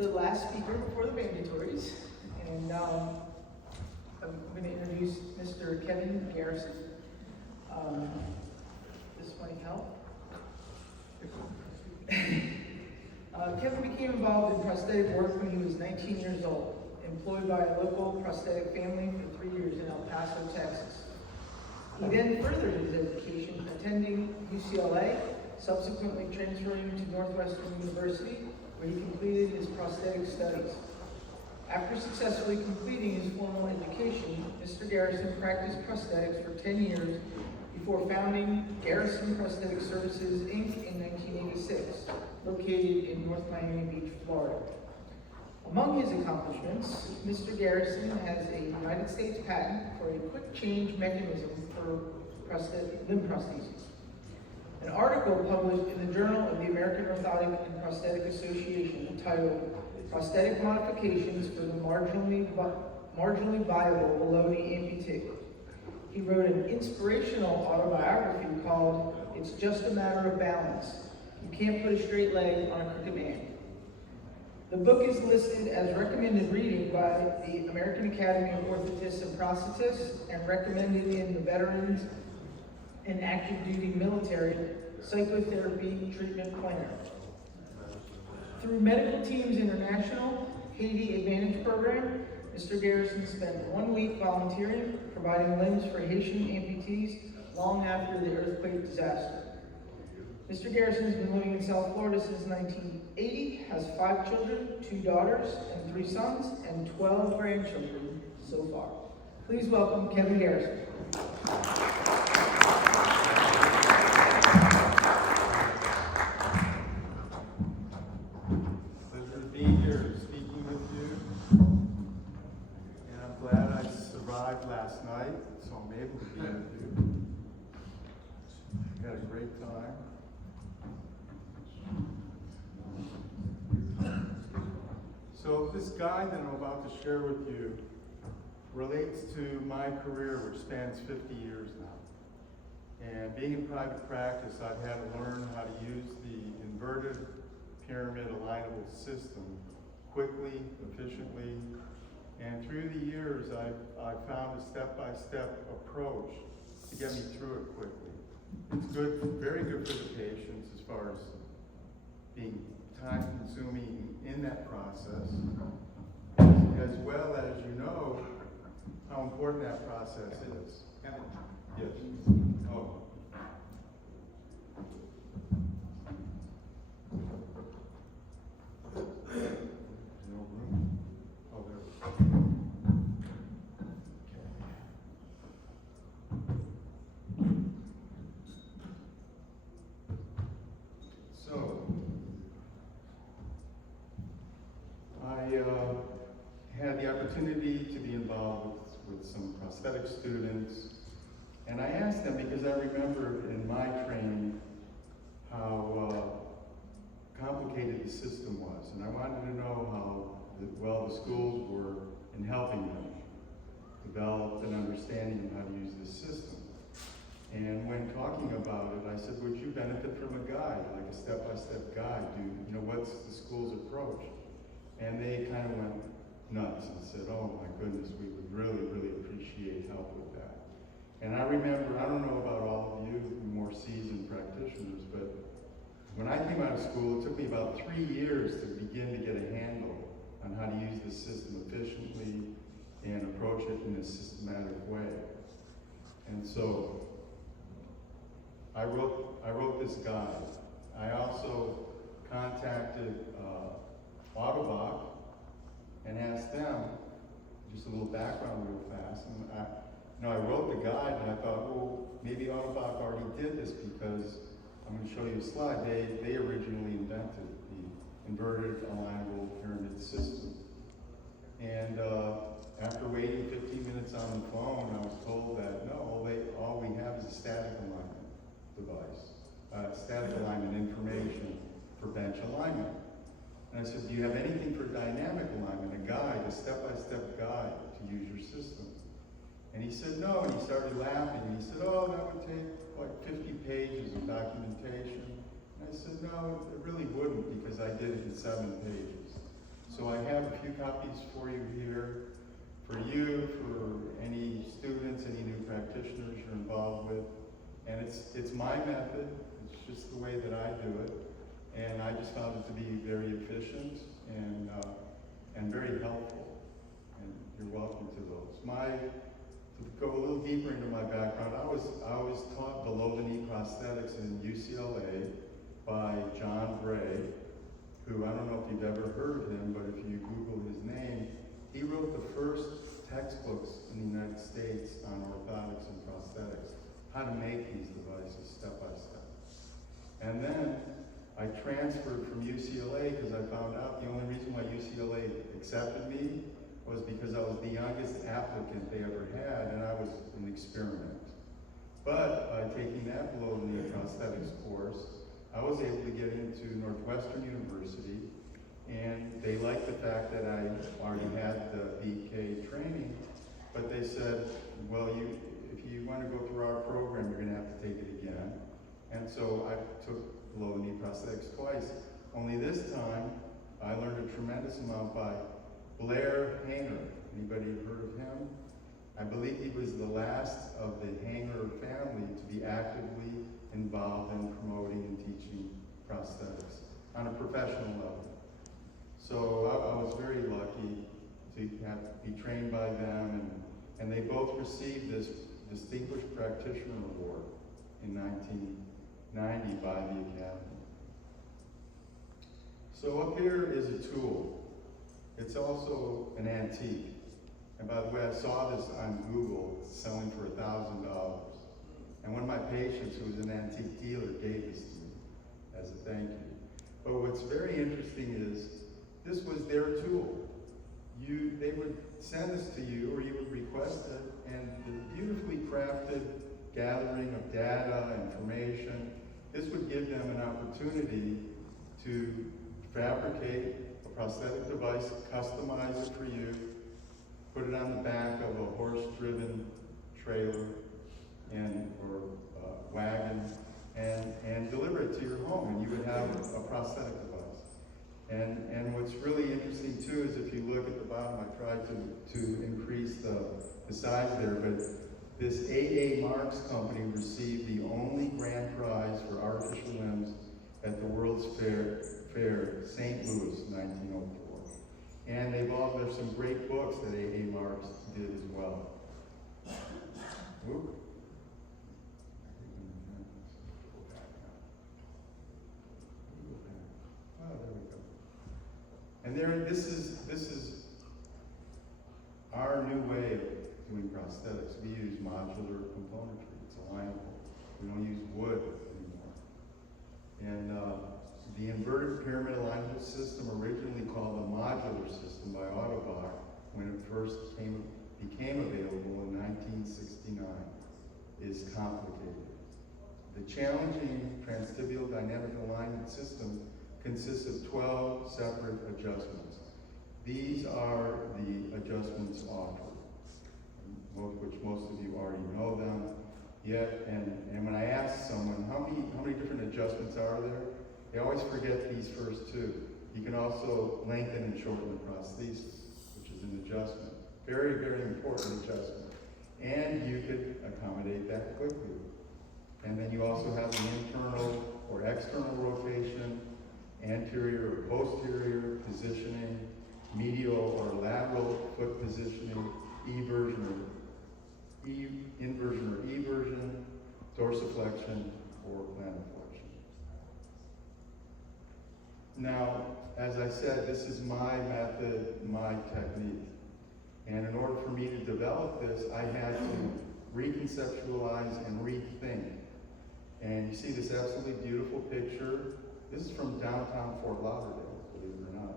the last speaker before the mandatories, and I'm going to introduce Mr. Kevin Garrison. This might help. Kevin became involved in prosthetic work when he was 19 years old, employed by a local prosthetic family for 3 years in El Paso, Texas. He then furthered his education, attending UCLA, subsequently transferring to Northwestern University, where he completed his prosthetic studies. After successfully completing his formal education, Mr. Garrison practiced prosthetics for 10 years before founding Garrison Prosthetic Services, Inc. in 1986, located in North Miami Beach, Florida. Among his accomplishments, Mr. Garrison has a United States patent for a quick change mechanism for limb prostheses. An article published in the Journal of the American Orthotic and Prosthetic Association entitled Prosthetic Modifications for the Marginally Viable Below Knee Amputee. He wrote an inspirational autobiography called It's Just a Matter of Balance. You Can't Put a Straight Leg on a Crooked Man. The book is listed as recommended reading by the American Academy of Orthotists and Prosthetists and recommended in the Veterans and Active Duty Military Psychotherapy Treatment Planner. Through Medical Teams International Haiti Advantage Program, Mr. Garrison spent 1 week volunteering, providing limbs for Haitian amputees long after the earthquake disaster. Mr. Garrison has been living in South Florida since 1980, has 5 children, 2 daughters and 3 sons, and 12 grandchildren so far. Please welcome Kevin Garrison. Pleasure to be here speaking with you. And I'm glad I survived last night, so I'm able to be with you. I had a great time. So this guide that I'm about to share with you relates to my career, which spans 50 years now. And being in private practice, I've had to learn how to use the inverted pyramid alignable system quickly, efficiently, and through the years, I've found a step-by-step approach to get me through it quickly. It's good, very good for the patients as far as being time-consuming in that process, as well as you know how important that process is. Yes. Oh. No room. Oh, there we go. So, I had the opportunity to be involved with some prosthetic students, and I asked them because I remember in my training how complicated the system was, and I wanted to know how well the schools were in helping them develop an understanding of how to use this system. And when talking about it, I said, would you benefit from a guide, like a step-by-step guide? What's the school's approach? And they kind of went nuts and said, oh my goodness, we would really, really appreciate help with that. And I remember, I don't know about all of you more seasoned practitioners, but when I came out of school, it took me about 3 years to begin to get a handle on how to use the system efficiently and approach it in a systematic way. And so I wrote this guide. I also contacted Autobach and asked them, just a little background real fast. And I wrote the guide and I thought, well, maybe Autobach already did this because I'm going to show you a slide. They originally invented the inverted alignable pyramid system. And after waiting 15 minutes on the phone, I was told that no, all we have is a static alignment device, static alignment information for bench alignment. And I said, do you have anything for dynamic alignment, a guide, a step-by-step guide to use your system? And he said no, and he started laughing, and he said, oh, that would take like 50 pages of documentation. And I said, no, it really wouldn't, because I did it in 7 pages. So copies for you here, for you, for any students, any new practitioners you're involved with. And it's my method, it's just the way that I do it. And I just found it to be very efficient and very helpful. And you're welcome to those. To go a little deeper into my background, I was taught below-the-knee prosthetics in UCLA by John Bray, who, I don't know if you've ever heard of him, but if you Google his name, he wrote the first textbooks in the United States on orthotics and prosthetics, how to make these devices step by step. And then I transferred from UCLA because I found out the only reason why UCLA accepted me was because I was the youngest applicant they ever had, and I was an experiment. But by taking that below-the-knee prosthetics course, I was able to get into Northwestern University, and they liked the fact that I already had the BK training, but they said, well, if you want to go through our program, you're going to have to take it again. And so I took below-the-knee prosthetics twice. Only this time, I learned a tremendous amount by Blair Hanger. Anybody heard of him? I believe he was the last of the Hanger family to be actively involved in promoting and teaching prosthetics on a professional level. So I was very lucky to be trained by them, and they both received this Distinguished Practitioner Award in 1990 by the Academy. So up here is a tool. It's also an antique. And by the way, I saw this on Google selling for $1,000. And one of my patients, who was an antique dealer, gave this to me as a thank you. But what's very interesting is, this was their tool. They would send this to you, or you would request it, and the beautifully crafted gathering of data, information, this would give them an opportunity to fabricate a prosthetic device, customize it for you, put it on the back of a horse-driven trailer or wagon, and deliver it to your home, and you would have a prosthetic device. And what's really interesting too is if you look at the bottom, I tried to increase the size there, but this A.A. Marks company received the only grand prize for artificial limbs at the World's Fair, St. Louis, 1904. And there's some great books that A.A. Marks did as well. Whoop. Oh, there we go. And this is our new way of doing prosthetics. We use modular componentry. It's alignable. We don't use wood anymore. And the inverted pyramid alignable system, originally called the modular system by Autobach, when it first became available in 1969, is complicated. The challenging transtibial dynamic alignment system consists of 12 separate adjustments. These are the adjustments offered, which most of you already know them. Yet, and when I ask someone, how many different adjustments are there? They always forget these first two. You can also lengthen and shorten the prosthesis, which is an adjustment. Very, very important adjustment. And you could accommodate that quickly. And then you also have the internal or external rotation, anterior or posterior positioning, medial or lateral foot positioning, inversion or eversion, dorsiflexion or plantarflexion. Now, as I said, this is my method, my technique. And in order for me to develop this, I had to reconceptualize and rethink. And you see this absolutely beautiful picture. This is from downtown Fort Lauderdale, believe it or not.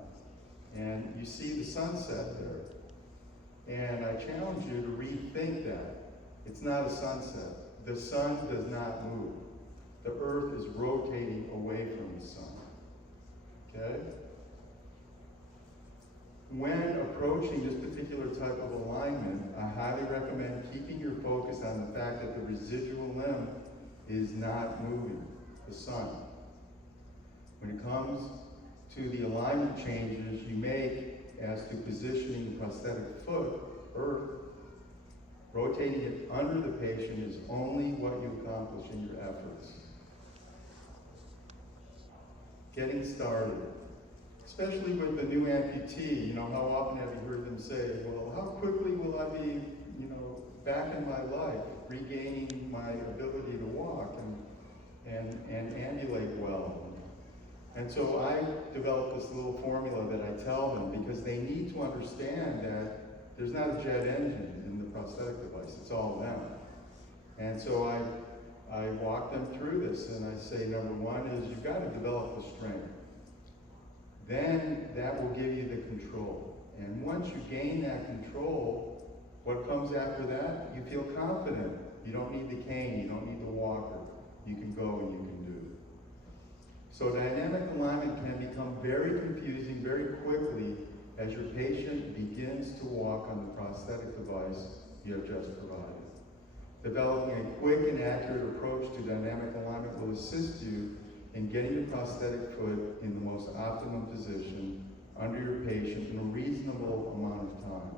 And you see the sunset there. And I challenge you to rethink that. It's not a sunset. The sun does not move. The earth is rotating away from the sun. Okay? When approaching this particular type of alignment, I highly recommend keeping your focus on the fact that the residual limb is not moving, the sun. When it comes to the alignment changes you make as to positioning the prosthetic foot, or rotating it under the patient, is only what you accomplish in your efforts. Getting started, especially with the new amputee, you know, how often have you heard them say, well, how quickly will I be, you know, back in my life, regaining my ability to walk and ambulate well. And so I developed this little formula that I tell them, because they need to understand that there's not a jet engine in the prosthetic device, it's all them. And so I walk them through this, and I say, number one is you've got to develop the strength. Then that will give you the control. And once you gain that control, what comes after that? You feel confident. You don't need the cane, you don't need the walker. You can go and you can do it. So dynamic alignment can become very confusing very quickly as your patient begins to walk on the prosthetic device you have just provided. Developing a quick and accurate approach to dynamic alignment will assist you in getting the prosthetic foot in the most optimum position under your patient in a reasonable amount of time.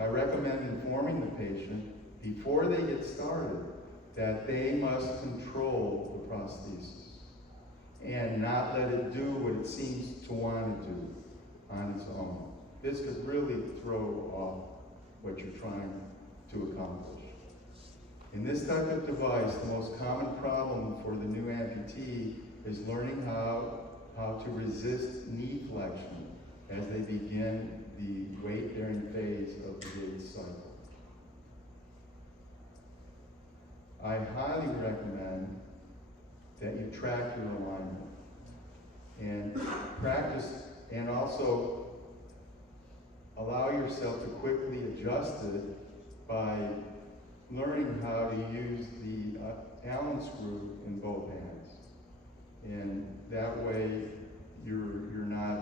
I recommend informing the patient before they get started that they must control the prosthesis and not let it do what it seems to want to do on its own. This could really throw off what you're trying to accomplish. In this type of device, the most common problem for the new amputee is learning how to resist knee flexion as they begin the weight-bearing phase of the gait cycle. I highly recommend that you track your alignment and practice, and also allow yourself to quickly adjust it by learning how to use the Allen screw in both hands. And that way you're not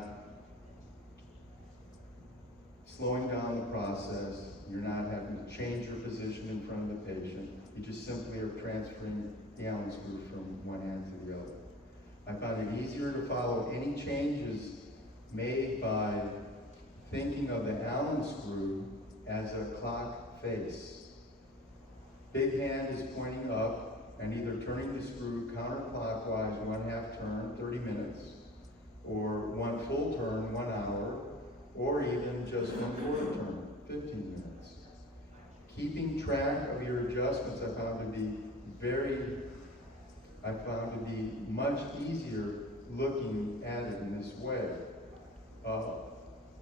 slowing down the process, you're not having to change your position in front of the patient, you just simply are transferring the Allen screw from one hand to the other. I found it easier to follow any changes made by thinking of the Allen screw as a clock face. Big hand is pointing up and either turning the screw counterclockwise 1/2 turn, 30 minutes, or 1 full turn, 1 hour, or even just 1/4 turn, 15 minutes. Keeping track of your adjustments I found to be much easier looking at it in this way.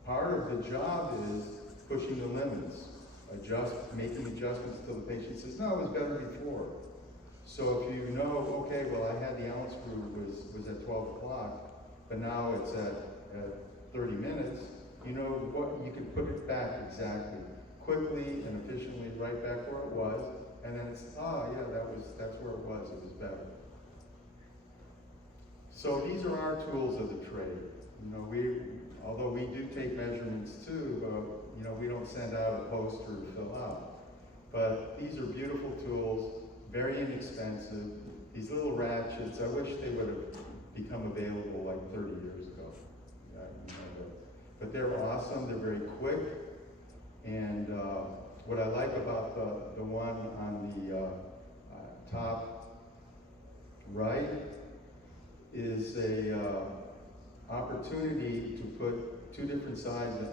Part of the job is pushing the limits, making adjustments until the patient says, no, it was better before. So if you know, okay, well, I had the Allen screw was at 12 o'clock, but now it's at 30 minutes, you know what, you can put it back exactly, quickly and efficiently right back where it was, and then it's, yeah, that's where it was better. So these are our tools of the trade. You know, although we do take measurements too, you know, we don't send out a poster to fill out. But these are beautiful tools, very inexpensive. These little ratchets, I wish they would have become available like 30 years ago. Yeah, you know, but they're awesome, they're very quick. And what I like about the one on the top right is a opportunity to put 2 different sizes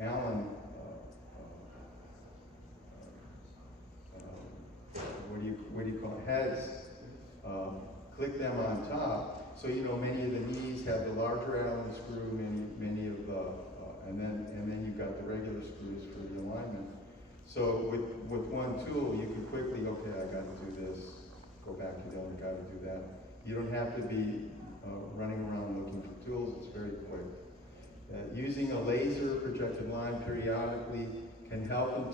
Allen, what do you call it, heads, click them on top. So, you know, many of the knees have the larger Allen screw, many of the, and then you've got the regular screws for the alignment. So with one tool, you can quickly, okay, I got to do this, go back to the other, got to do that. You don't have to be running around looking for tools, it's very quick. Using a laser projected line periodically can help in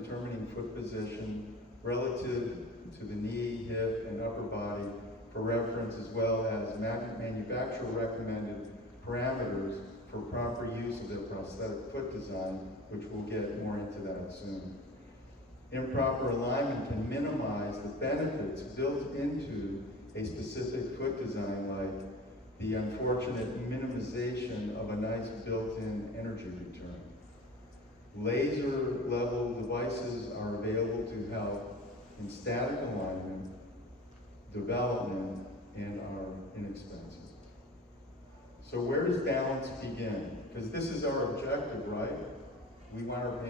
determining foot position relative to the knee, hip, and upper body for reference, as well as manufacturer recommended parameters for proper use of the prosthetic foot design, which we'll get more into that soon. Improper alignment can minimize the benefits built into a specific foot design, like the unfortunate minimization of a nice built-in energy return. Laser level devices are available to help in static alignment, development, and are inexpensive. So where does balance begin? Because this is our objective, right? We want our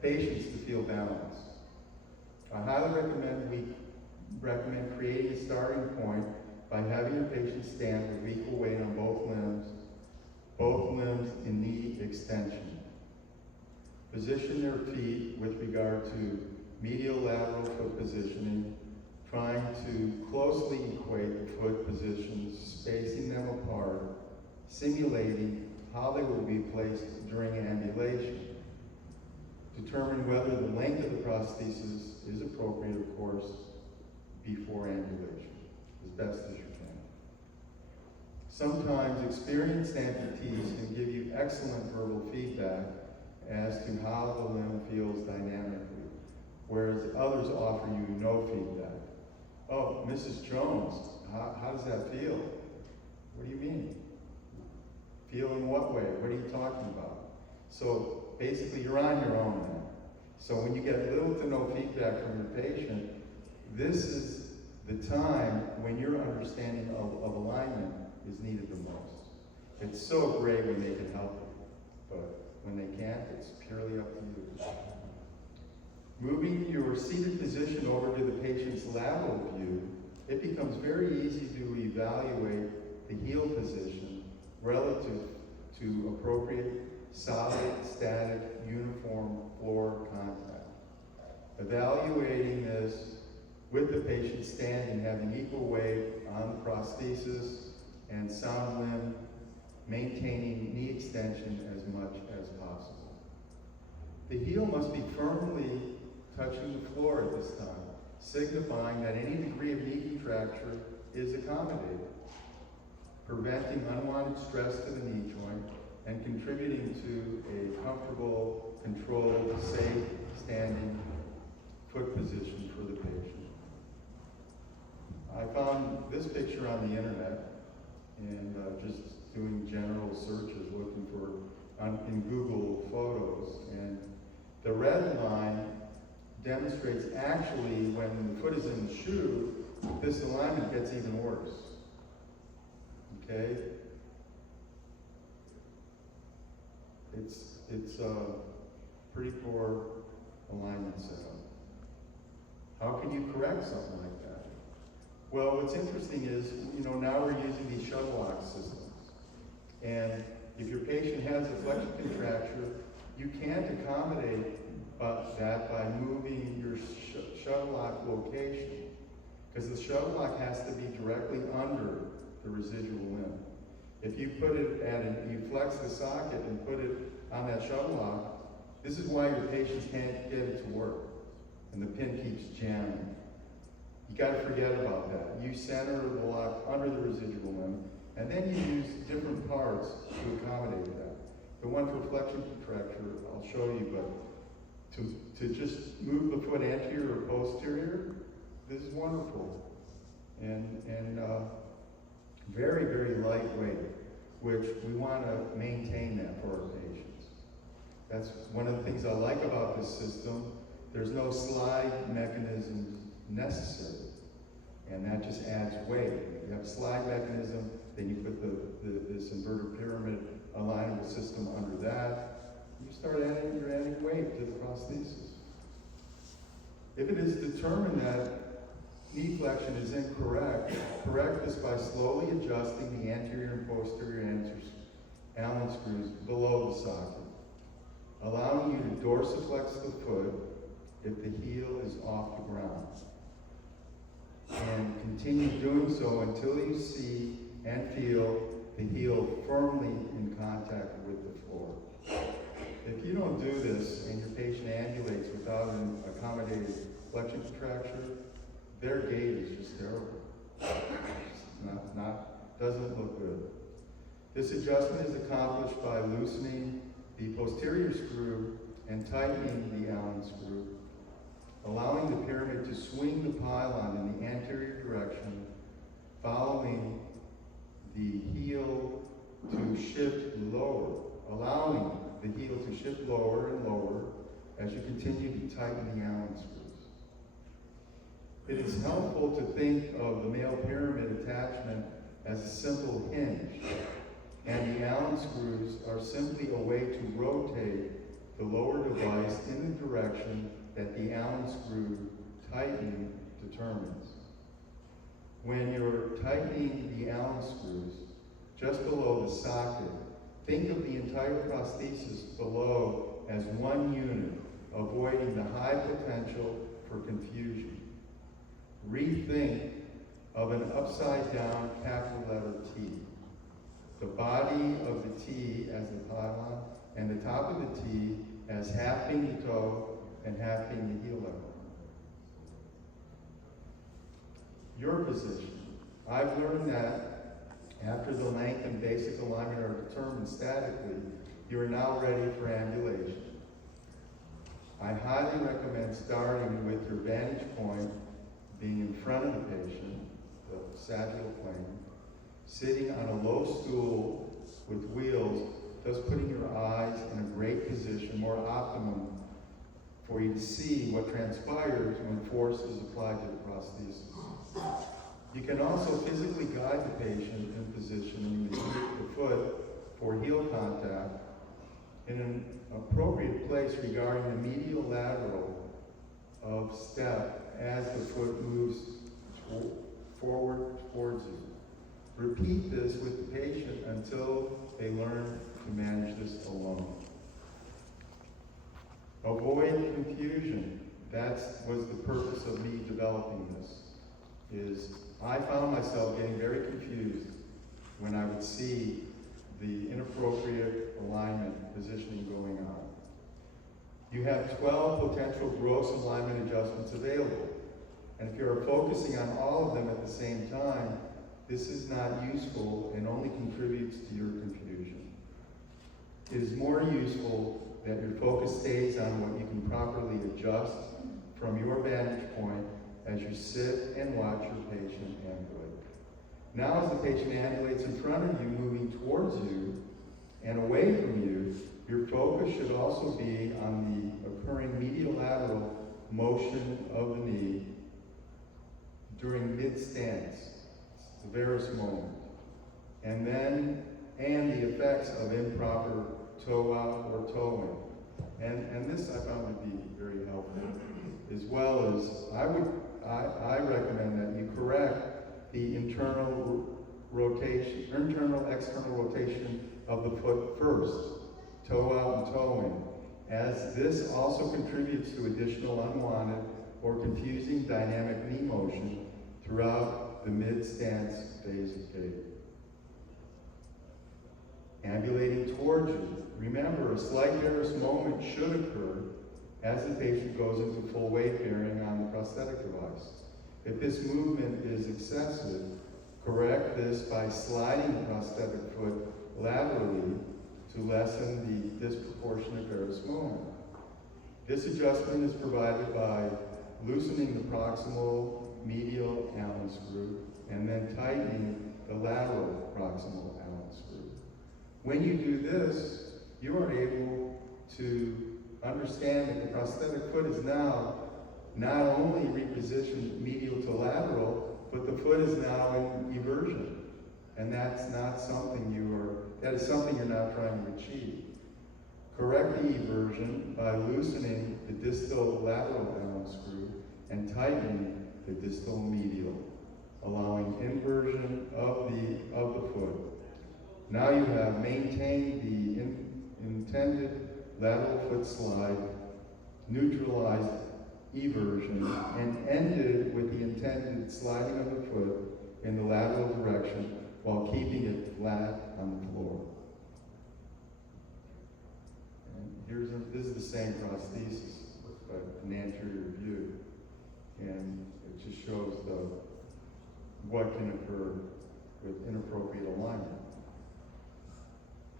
patients to feel balanced. I highly recommend creating a starting point by having your patient stand with equal weight on both limbs in knee extension. Position their feet with regard to medial lateral foot positioning, trying to closely equate the foot positions, spacing them apart, simulating how they will be placed during ambulation. Determine whether the length of the prosthesis is appropriate, of course, before ambulation, as best as you can. Sometimes experienced amputees can give you excellent verbal feedback as to how the limb feels dynamically, whereas others offer you no feedback. Oh, Mrs. Jones, how does that feel? What do you mean? Feel in what way? What are you talking about? So basically you're on your own now. So when you get little to no feedback from your patient, this is the time when your understanding of alignment is needed the most. It's so great when they can help you, but when they can't, it's purely up to you. Moving your seated position over to the patient's lateral view, it becomes very easy to evaluate the heel position relative to appropriate solid, static, uniform floor contact. Evaluating this with the patient standing, having equal weight on the prosthesis and sound limb, maintaining knee extension as much as possible. The heel must be firmly touching the floor at this time, signifying that any degree of knee contracture is accommodated, preventing unwanted stress to the knee joint and contributing to a comfortable, controlled, safe, standing foot position for the patient. I found this picture on the internet and just doing general searches looking for in Google Photos, and the red line demonstrates actually when the foot is in the shoe, this alignment gets even worse. Okay? It's a pretty poor alignment setup. How can you correct something like that? Well, what's interesting is, now we're using these shuttle lock systems. And if your patient has a flexion contracture, you can't accommodate that by moving your shuttle lock location, because the shuttle lock has to be directly under the residual limb. If you put it you flex the socket and put it on that shuttle lock, this is why your patients can't get it to work, and the pin keeps jamming. You got to forget about that. You center the lock under the residual limb, and then you use different parts to accommodate that. The one for flexion contracture, I'll show you, but to just move the foot anterior or posterior, this is wonderful. And very, very lightweight, which we want to maintain that for our patients. That's one of the things I like about this system. There's no slide mechanism necessary, and that just adds weight. You have a slide mechanism, then you put this inverted pyramid alignable system under that. You start you're adding weight to the prosthesis. If it is determined that knee flexion is incorrect, correct this by slowly adjusting the anterior and posterior Allen screws below the socket, allowing you to dorsiflex the foot if the heel is off the ground. And continue doing so until you see and feel the heel firmly in contact with the floor. If you don't do this and your patient ambulates without an accommodated flexion contracture, their gait is just terrible. Doesn't look good. This adjustment is accomplished by loosening the posterior screw and tightening the Allen screw, allowing the pyramid to swing the pylon in the anterior direction, following the heel to shift lower, allowing the heel to shift lower and lower as you continue to tighten the Allen screws. It is helpful to think of the male pyramid attachment as a simple hinge, and the Allen screws are simply a way to rotate the lower device in the direction that the Allen screw tightening determines. When you're tightening the Allen screws just below the socket, think of the entire prosthesis below as one unit, avoiding the high potential for confusion. Rethink of an upside-down capital letter T. The body of the T as the pylon, and the top of the T as half being the toe and half being the heel level. Your position. I've learned that after the length and basic alignment are determined statically, you are now ready for ambulation. I highly recommend starting with your vantage point being in front of the patient, the sagittal plane, sitting on a low stool with wheels, thus putting your eyes in a great position, more optimum for you to see what transpires when force is applied to the prosthesis. You can also physically guide the patient in positioning the foot for heel contact in an appropriate place regarding the medial lateral of step as the foot moves forward towards you. Repeat this with the patient until they learn to manage this alone. Avoid confusion. That was the purpose of me developing this. I found myself getting very confused when I would see the inappropriate alignment positioning going on. You have 12 potential gross alignment adjustments available. And if you're focusing on all of them at the same time, this is not useful and only contributes to your confusion. It is more useful that your focus stays on what you can properly adjust from your vantage point as you sit and watch your patient ambulate. Now as the patient ambulates in front of you, moving towards you and away from you, your focus should also be on the occurring medial-lateral motion of the knee during mid-stance, the varus moment, and the effects of improper toe out or toe in. And this I found to be very helpful, as well as I recommend that you correct the internal external rotation of the foot first, toe out and toe in, as this also contributes to additional unwanted or confusing dynamic knee motion throughout the mid-stance phase of gait. Ambulating towards you. Remember, a slight varus moment should occur as the patient goes into full weight bearing on the prosthetic device. If this movement is excessive, correct this by sliding the prosthetic foot laterally to lessen the disproportionate varus moment. This adjustment is provided by loosening the proximal medial Allen screw and then tightening the lateral proximal Allen screw. When you do this, you are able to understand that the prosthetic foot is now not only repositioned medial to lateral, but the foot is now in eversion. And that's not something that is something you're not trying to achieve. Correct the eversion by loosening the distal lateral Allen screw and tightening the distal medial, allowing inversion of the foot. Now you have maintained the intended lateral foot slide, neutralized eversion, and ended with the intended sliding of the foot in the lateral direction while keeping it flat on the floor. And this is the same prosthesis, but an anterior view. And it just shows what can occur with inappropriate alignment.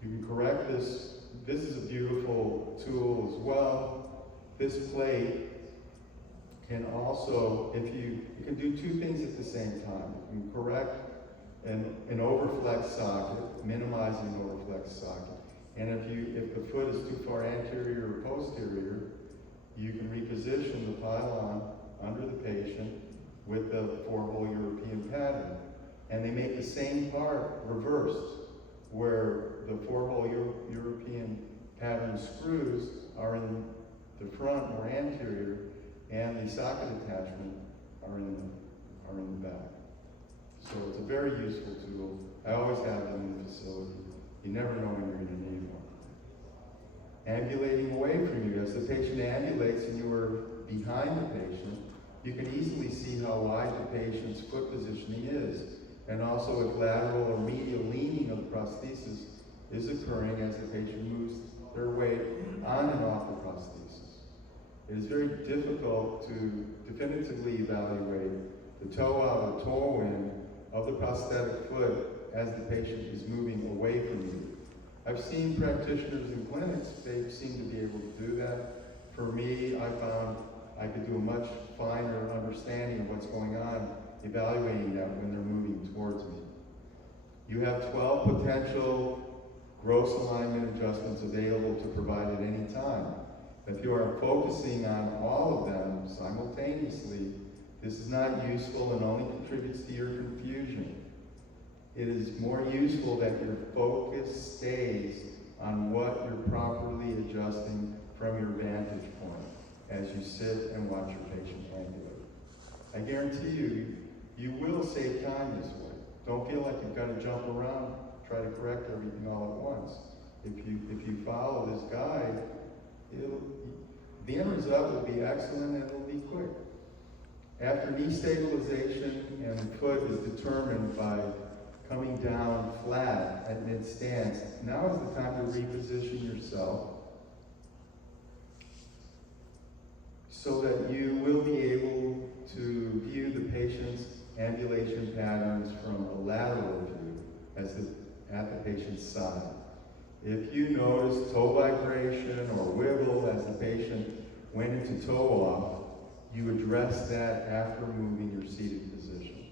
You can correct this. This is a beautiful tool as well. This plate can also, you can do two things at the same time. You can correct an overflex socket, minimizing an overflex socket. And if the foot is too far anterior or posterior, you can reposition the pylon under the patient with the 4-hole European pattern. And they make the same part reversed, where the 4-hole European pattern screws are in the front or anterior, and the socket attachment are in the back. So it's a very useful tool. I always have them in the facility. You never know when you're going to need one. Ambulating away from you. As the patient ambulates and you are behind the patient, you can easily see how wide the patient's foot positioning is. And also if lateral or medial leaning of the prosthesis is occurring as the patient moves their weight on and off the prosthesis. It is very difficult to definitively evaluate the toe out or toe in of the prosthetic foot as the patient is moving away from you. I've seen practitioners in clinics, they seem to be able to do that. For me, I found I could do a much finer understanding of what's going on, evaluating that when they're moving towards me. You have 12 potential gross alignment adjustments available to provide at any time. If you are focusing on all of them simultaneously, this is not useful and only contributes to your confusion. It is more useful that your focus stays on what you're properly adjusting from your vantage point as you sit and watch your patient ambulate. I guarantee you, you will save time this way. Don't feel like you've got to jump around, try to correct everything all at once. If you follow this guide, the end result will be excellent and it'll be quick. After knee stabilization and the foot is determined by coming down flat at mid-stance, now is the time to reposition yourself so that you will be able to view the patient's ambulation patterns from a lateral view at the patient's side. If you notice toe vibration or wiggle as the patient went into toe off, you address that after moving your seated position.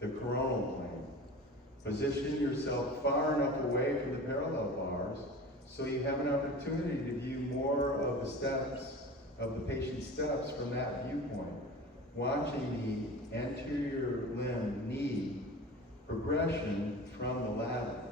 The coronal plane. Position yourself far enough away from the parallel bars so you have an opportunity to view more of the steps, of the patient's steps from that viewpoint. Watching the anterior limb knee progression from the lateral.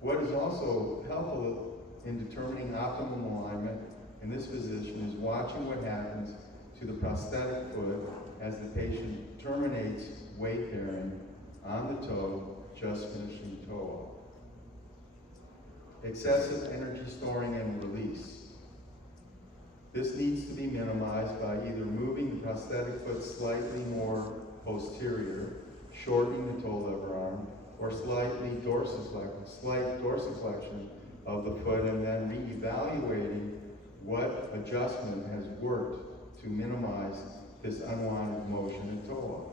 What is also helpful in determining optimum alignment in this position is watching what happens to the prosthetic foot as the patient terminates weight bearing on the toe, just finishing toe off. Excessive energy storing and release. This needs to be minimized by either moving the prosthetic foot slightly more posterior, shortening the toe lever arm, or slight dorsiflexion of the foot, and then re-evaluating what adjustment has worked to minimize this unwanted motion and toe off.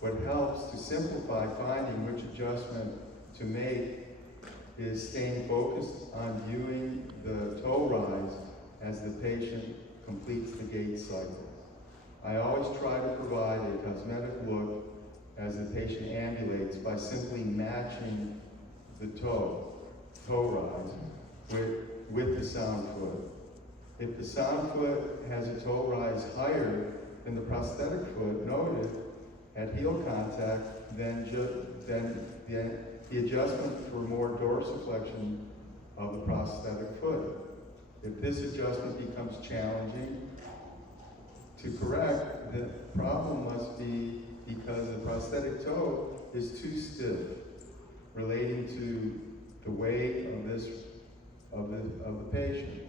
What helps to simplify finding which adjustment to make is staying focused on viewing the toe rise as the patient completes the gait cycle. I always try to provide a cosmetic look as the patient ambulates by simply matching the toe rise with the sound foot. If the sound foot has a toe rise higher than the prosthetic foot noted at heel contact, then the adjustment for more dorsiflexion of the prosthetic foot. If this adjustment becomes challenging to correct, the problem must be because the prosthetic toe is too stiff, relating to the weight of the patient.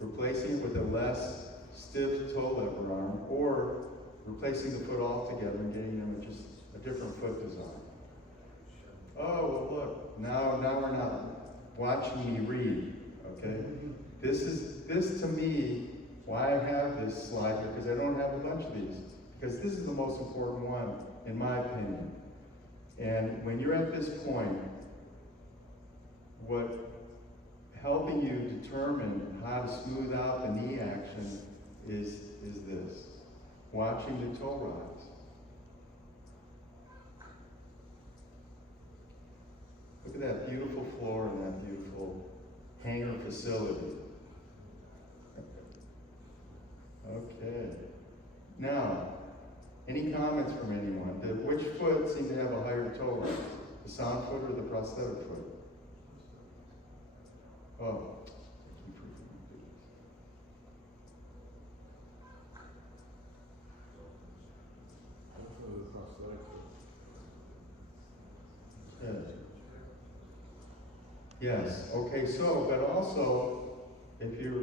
Replacing it with a less stiff toe lever arm, or replacing the foot altogether and getting them with just a different foot design. Oh, well look, now we're not watching me read, okay? This to me, why I have this slide here, because I don't have a bunch of these, because this is the most important one, in my opinion. And when you're at this point, what helping you determine how to smooth out the knee action is this, watching the toe rise. that beautiful floor and that beautiful hangar facility. Okay. Now, any comments from anyone? Which foot seemed to have a higher toe rise? The sound foot or the prosthetic foot? Oh. Yes. Okay. So, but also, if you're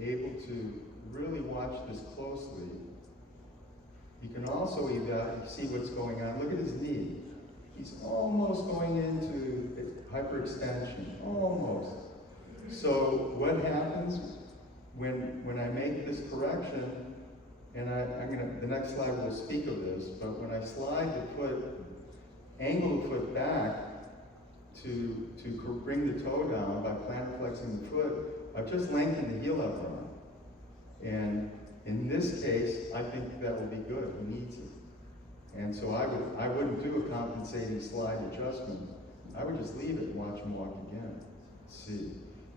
able to really watch this closely, you can also see what's going on. Look at his knee. He's almost going into hyperextension. Almost. So, what happens when I make this correction? And the next slide will speak of this. But when I slide the foot, angle the foot back, to bring the toe down by plantar flexing the foot, I've just lengthened the heel up arm. And in this case, I think that will be good. He needs it. And so I wouldn't do a compensating slide adjustment. I would just leave it and watch him walk again. See.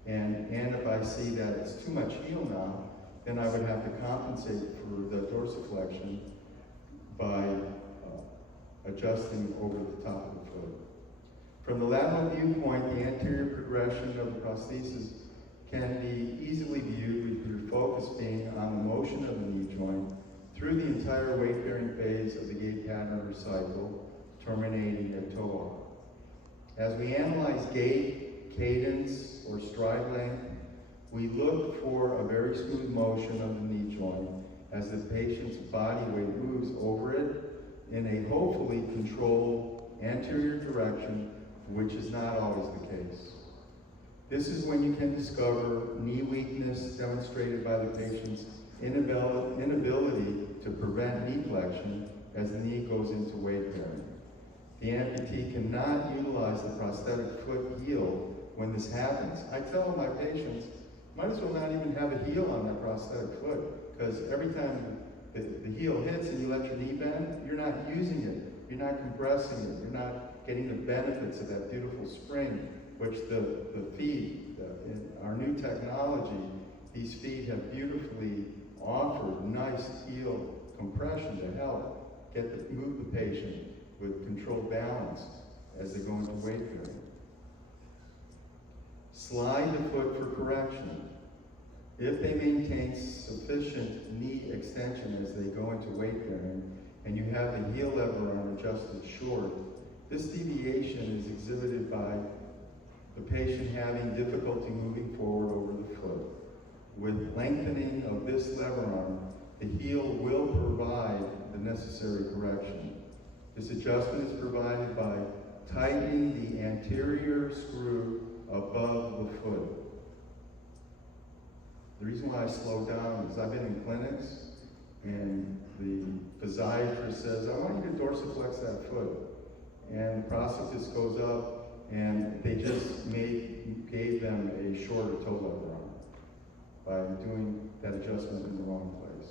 And if I see that it's too much heel now, then I would have to compensate for the dorsiflexion by adjusting over the top of the foot. From the lateral viewpoint, the anterior progression of the prosthesis can be easily viewed with your focus being on the motion of the knee joint through the entire weight-bearing phase of the gait pattern or cycle, terminating at toe off. As we analyze gait, cadence, or stride length, we look for a very smooth motion of the knee joint as the patient's body weight moves over it in a hopefully controlled anterior direction, which is not always the case. This is when you can discover knee weakness demonstrated by the patient's inability to prevent knee flexion as the knee goes into weight bearing. The amputee cannot utilize the prosthetic foot heel when this happens. I tell my patients, might as well not even have a heel on that prosthetic foot, because every time the heel hits and you let your knee bend, you're not using it, you're not compressing it, you're not getting the benefits of that beautiful spring, which the feet, in our new technology, these feet have beautifully offered nice heel compression to help move the patient with controlled balance as they go into weight bearing. Slide the foot for correction. If they maintain sufficient knee extension as they go into weight bearing, and you have the heel lever arm adjusted short, this deviation is exhibited by the patient having difficulty moving forward over the foot. With lengthening of this lever arm, the heel will provide the necessary correction. This adjustment is provided by tightening the anterior screw above the foot. The reason why I slow down is I've been in clinics and the physiatrist says, I want you to dorsiflex that foot. And the prosthetist goes up and they just gave them a shorter toe lever arm by doing that adjustment in the wrong place.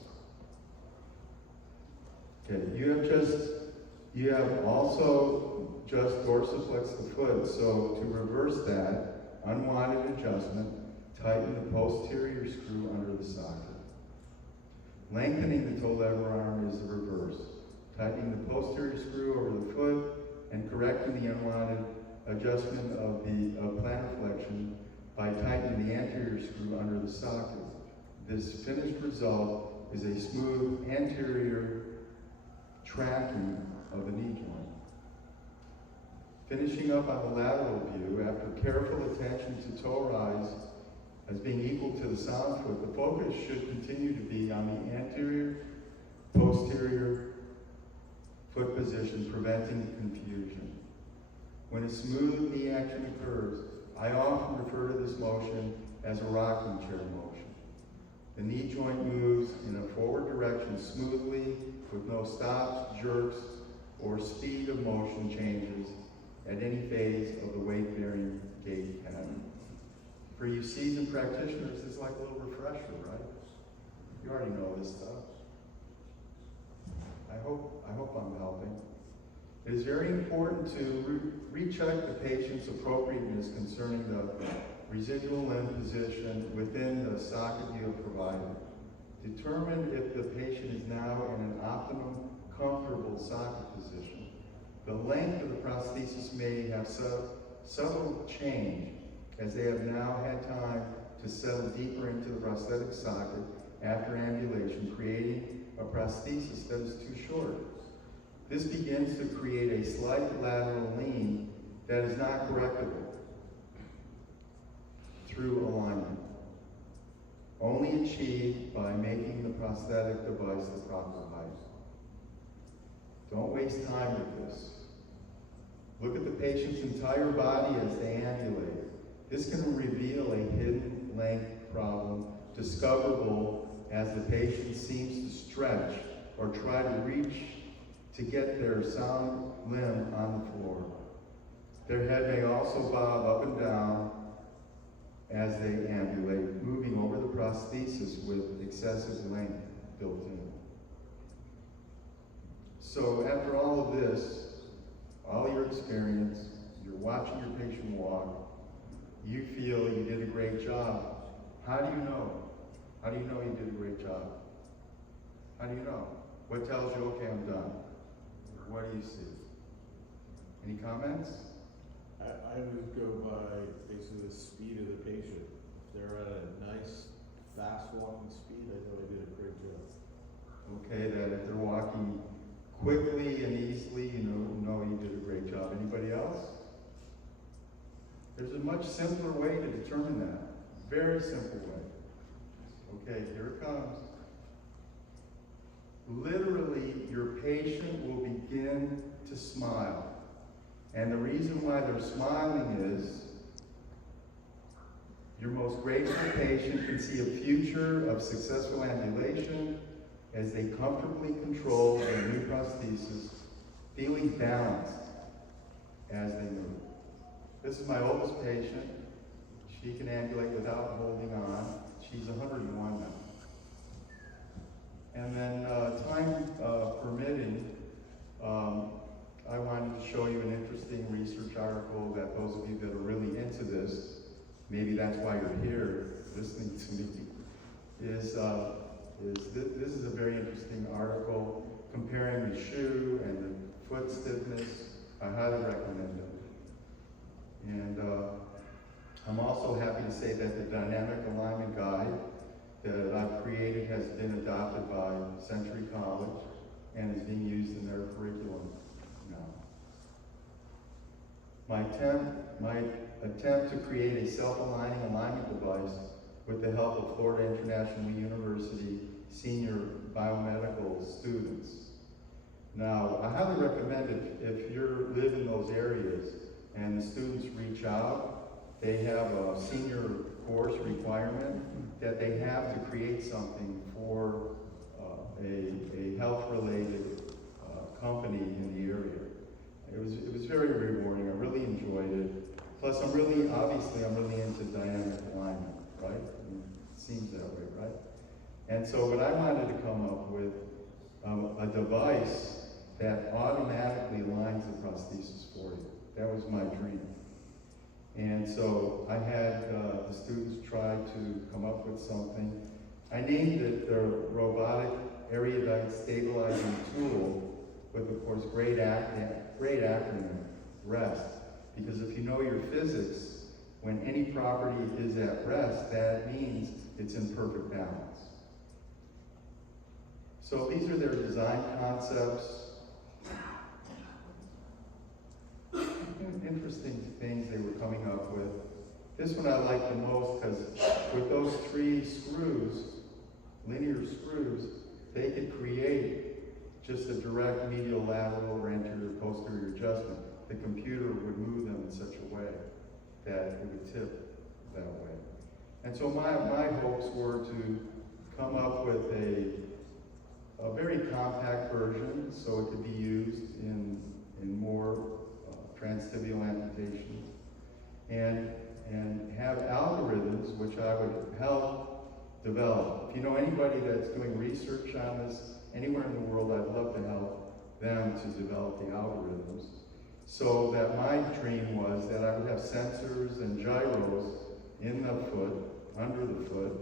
Okay, you have also just dorsiflexed the foot, so to reverse that unwanted adjustment, tighten the posterior screw under the socket. Lengthening the toe lever arm is the reverse, tightening the posterior screw over the foot and correcting the unwanted adjustment of the plantar flexion by tightening the anterior screw under the socket. This finished result is a smooth anterior tracking of the knee joint. Finishing up on the lateral view, after careful attention to toe rise as being equal to the sound foot, the focus should continue to be on the anterior, posterior foot position, preventing confusion. When a smooth knee action occurs, I often refer to this motion as a rocking chair motion. The knee joint moves in a forward direction smoothly with no stops, jerks, or speed of motion changes at any phase of the weight-bearing gait pattern. For you seasoned practitioners, it's like a little refresher, right? You already know this stuff. I hope I'm helping. It is very important to recheck the patient's appropriateness concerning the residual limb position within the socket you have provided. Determine if the patient is now in an optimum, comfortable socket position. The length of the prosthesis may have subtle change as they have now had time to settle deeper into the prosthetic socket after ambulation, creating a prosthesis that is too short. This begins to create a slight lateral lean that is not correctable through alignment, only achieved by making the prosthetic device the proper height. Don't waste time with this. Look at the patient's entire body as they ambulate. This can reveal a hidden length problem discoverable as the patient seems to stretch or try to reach to get their sound limb on the floor. Their head may also bob up and down as they ambulate, moving over the prosthesis with excessive length built in. So after all of this, all your experience, you're watching your patient walk, you feel you did a great job. How do you know? How do you know you did a great job? How do you know? What tells you, okay, I'm done? What do you see? Any comments? I would go by basically the speed of the patient. If they're at a nice, fast walking speed, I know I did a great job. Okay, that if they're walking quickly and easily, you know you did a great job. Anybody else? There's a much simpler way to determine that. Very simple way. Okay, here it comes. Literally, your patient will begin to smile. And the reason why they're smiling is your most grateful patient can see a future of successful ambulation as they comfortably control their new prosthesis, feeling balanced as they move. This is my oldest patient. She can ambulate without holding on. She's 101 now. And then time permitting, I wanted to show you an interesting research article that those of you that are really into this, maybe that's why you're here listening to me, is this is a very interesting article comparing the shoe and the foot stiffness. I highly recommend it. And I'm also happy to say that the dynamic alignment guide that I've created has been adopted by Century College and is being used in their curriculum now. My attempt to create a self-aligning alignment device with the help of Florida International University senior biomedical students. Now, I highly recommend it if you live in those areas and the students reach out. They have a senior course requirement that they have to create something for a health-related company in the area. It was very rewarding. I really enjoyed it. Plus, I'm really into dynamic alignment, right? It seems that way, right? And so what I wanted to come up with a device that automatically aligns the prosthesis for you. That was my dream. And so I had the students try to come up with something. I named it the Robotic Erudite Stabilizing Tool with, of course, great acronym, REST. Because if you know your physics, when any property is at rest, that means it's in perfect balance. So these are their design concepts. Interesting things they were coming up with. This one I like the most because with those 3 screws, linear screws, they could create just a direct medial, lateral, or anterior, posterior adjustment. The computer would move them in such a way that it would tip that way. And so my hopes were to come up with a very compact version so it could be used in more transtibial amputations, and have algorithms which I would help develop. If you know anybody that's doing research on this anywhere in the world, I'd love to help them to develop the algorithms. So that my dream was that I would have sensors and gyros in the foot, under the foot,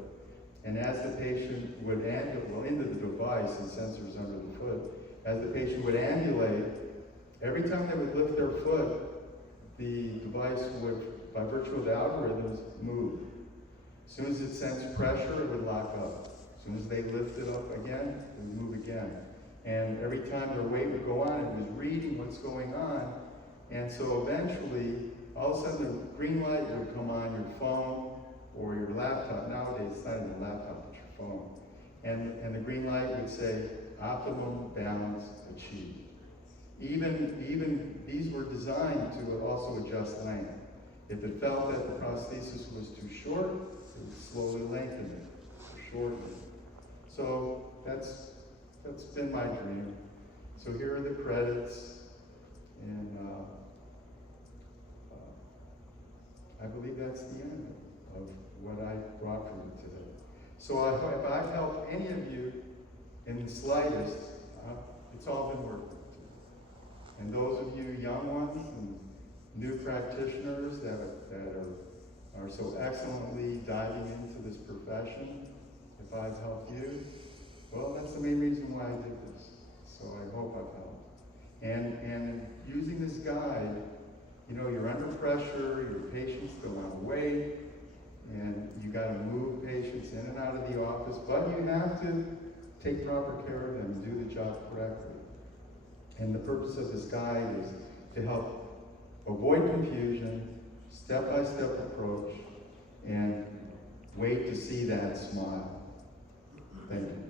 and as the patient would ambulate, into the device and sensors under the foot, as the patient would ambulate, every time they would lift their foot, the device would, by virtue of the algorithms, move. As soon as it sensed pressure, it would lock up. As soon as they lift it up again, it would move again. And every time their weight would go on, it was reading what's going on. And so eventually, all of a sudden, the green light would come on your phone or your laptop. Nowadays, it's not even a laptop, it's your phone. And the green light would say, optimum balance achieved. Even these were designed to also adjust length. If it felt that the prosthesis was too short, it would slowly lengthen it, or shorten it. So that's been my dream. So here are the credits, and I believe that's the end of what I brought for you today. So if I've helped any of you in the slightest, it's all been worth it. And those of you young ones and new practitioners that are so excellently diving into this profession, if I've helped you, well, that's the main reason why I did this. So I hope I've helped. And using this guide, you know, you're under pressure, your patients don't want to wait, and you got to move patients in and out of the office, but you have to take proper care of them and do the job correctly. And the purpose of this guide is to help avoid confusion, step-by-step approach, and wait to see that smile. Thank you.